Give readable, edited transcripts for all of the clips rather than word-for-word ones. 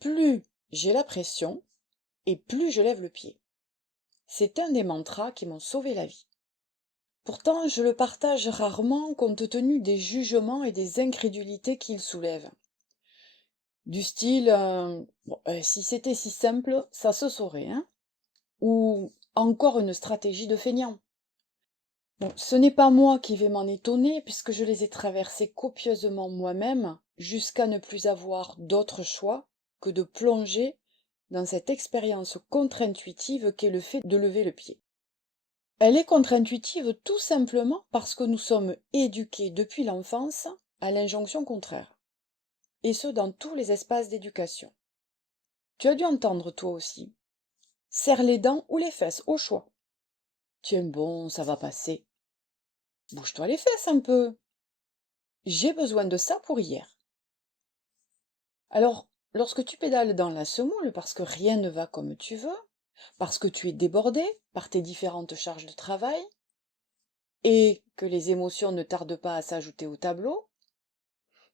Plus j'ai la pression et plus je lève le pied. C'est un des mantras qui m'ont sauvé la vie. Pourtant, je le partage rarement compte tenu des jugements et des incrédulités qu'il soulève. Du style, si c'était si simple, ça se saurait, hein? Ou encore une stratégie de feignant. Bon, ce n'est pas moi qui vais m'en étonner, puisque je les ai traversés copieusement moi-même, jusqu'à ne plus avoir d'autre choix que de plonger dans cette expérience contre-intuitive qu'est le fait de lever le pied. Elle est contre-intuitive tout simplement parce que nous sommes éduqués depuis l'enfance à l'injonction contraire, et ce dans tous les espaces d'éducation. Tu as dû entendre toi aussi. Serre les dents ou les fesses, au choix. Tiens bon, ça va passer. Bouge-toi les fesses un peu. J'ai besoin de ça pour hier. Alors, lorsque tu pédales dans la semoule parce que rien ne va comme tu veux, parce que tu es débordé par tes différentes charges de travail, et que les émotions ne tardent pas à s'ajouter au tableau,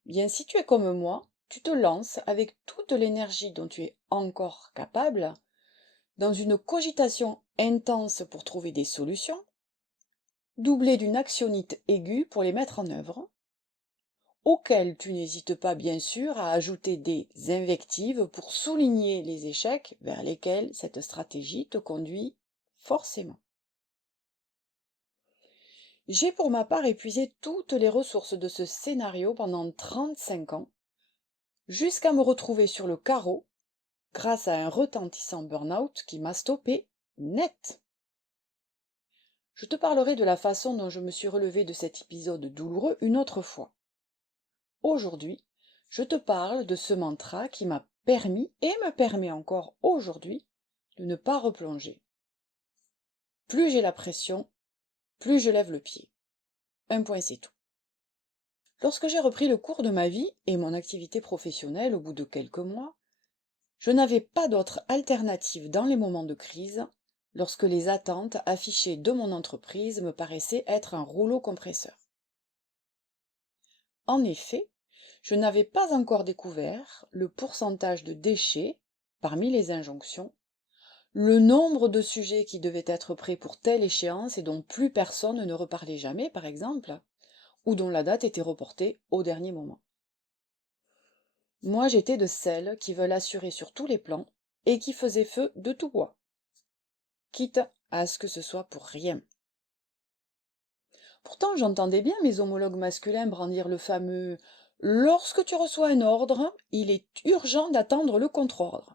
bien si tu es comme moi, tu te lances avec toute l'énergie dont tu es encore capable dans une cogitation intense pour trouver des solutions, doublée d'une actionnite aiguë pour les mettre en œuvre, auquel tu n'hésites pas bien sûr à ajouter des invectives pour souligner les échecs vers lesquels cette stratégie te conduit forcément. J'ai pour ma part épuisé toutes les ressources de ce scénario pendant 35 ans, jusqu'à me retrouver sur le carreau grâce à un retentissant burn-out qui m'a stoppé net. Je te parlerai de la façon dont je me suis relevé de cet épisode douloureux une autre fois. Aujourd'hui, je te parle de ce mantra qui m'a permis et me permet encore aujourd'hui de ne pas replonger. Plus j'ai la pression, plus je lève le pied. Un point, c'est tout. Lorsque j'ai repris le cours de ma vie et mon activité professionnelle au bout de quelques mois, je n'avais pas d'autre alternative dans les moments de crise, lorsque les attentes affichées de mon entreprise me paraissaient être un rouleau compresseur. En effet, je n'avais pas encore découvert le pourcentage de déchets parmi les injonctions, le nombre de sujets qui devaient être prêts pour telle échéance et dont plus personne ne reparlait jamais, par exemple, ou dont la date était reportée au dernier moment. Moi, j'étais de celles qui veulent assurer sur tous les plans et qui faisaient feu de tout bois, quitte à ce que ce soit pour rien. Pourtant, j'entendais bien mes homologues masculins brandir le fameux «Lorsque tu reçois un ordre, il est urgent d'attendre le contre-ordre».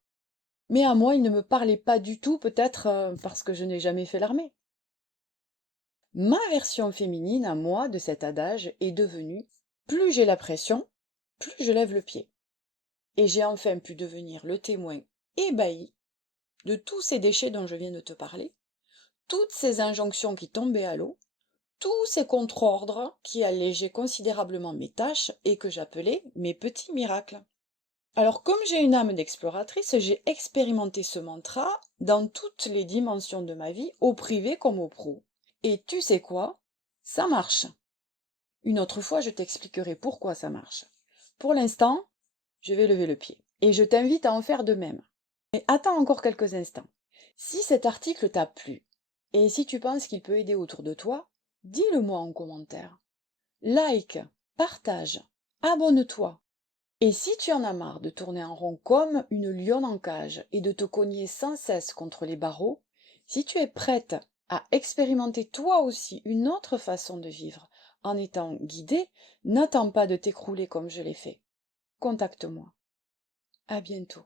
Mais à moi, il ne me parlait pas du tout, peut-être parce que je n'ai jamais fait l'armée. Ma version féminine à moi de cet adage est devenue «Plus j'ai la pression, plus je lève le pied». Et j'ai enfin pu devenir le témoin ébahi de tous ces déchets dont je viens de te parler, toutes ces injonctions qui tombaient à l'eau, tous ces contre-ordres qui allégeaient considérablement mes tâches et que j'appelais mes petits miracles. Alors comme j'ai une âme d'exploratrice, j'ai expérimenté ce mantra dans toutes les dimensions de ma vie, au privé comme au pro. Et tu sais quoi? Ça marche. Une autre fois, je t'expliquerai pourquoi ça marche. Pour l'instant, je vais lever le pied. Et je t'invite à en faire de même. Mais attends encore quelques instants. Si cet article t'a plu, et si tu penses qu'il peut aider autour de toi, dis-le-moi en commentaire. Like, partage, abonne-toi. Et si tu en as marre de tourner en rond comme une lionne en cage et de te cogner sans cesse contre les barreaux, si tu es prête à expérimenter toi aussi une autre façon de vivre en étant guidée, n'attends pas de t'écrouler comme je l'ai fait. Contacte-moi. À bientôt.